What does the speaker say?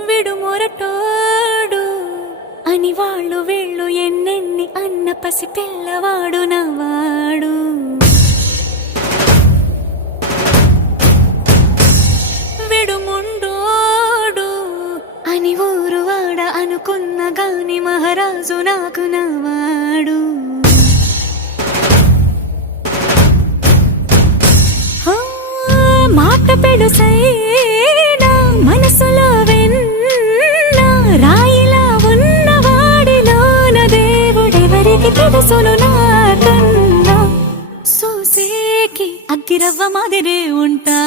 విడుమొరటోడు అని వాళ్ళు వీళ్ళు ఎన్నెన్ని అన్న పసి పిల్లవాడు నవ్వాడు. విడుముండోడు అని ఊరు వాడ అనుకున్న గాని మహారాజు నాకు నవ్వాడు. మాట పెడుసైనా మనసులో వెన్న రాయిలా ఉన్నవాడిలోన దేవుడెవరికి తెలుసును నాకన్నా. సూసేకి అగ్గిరవ్వ మాదిరే ఉంటా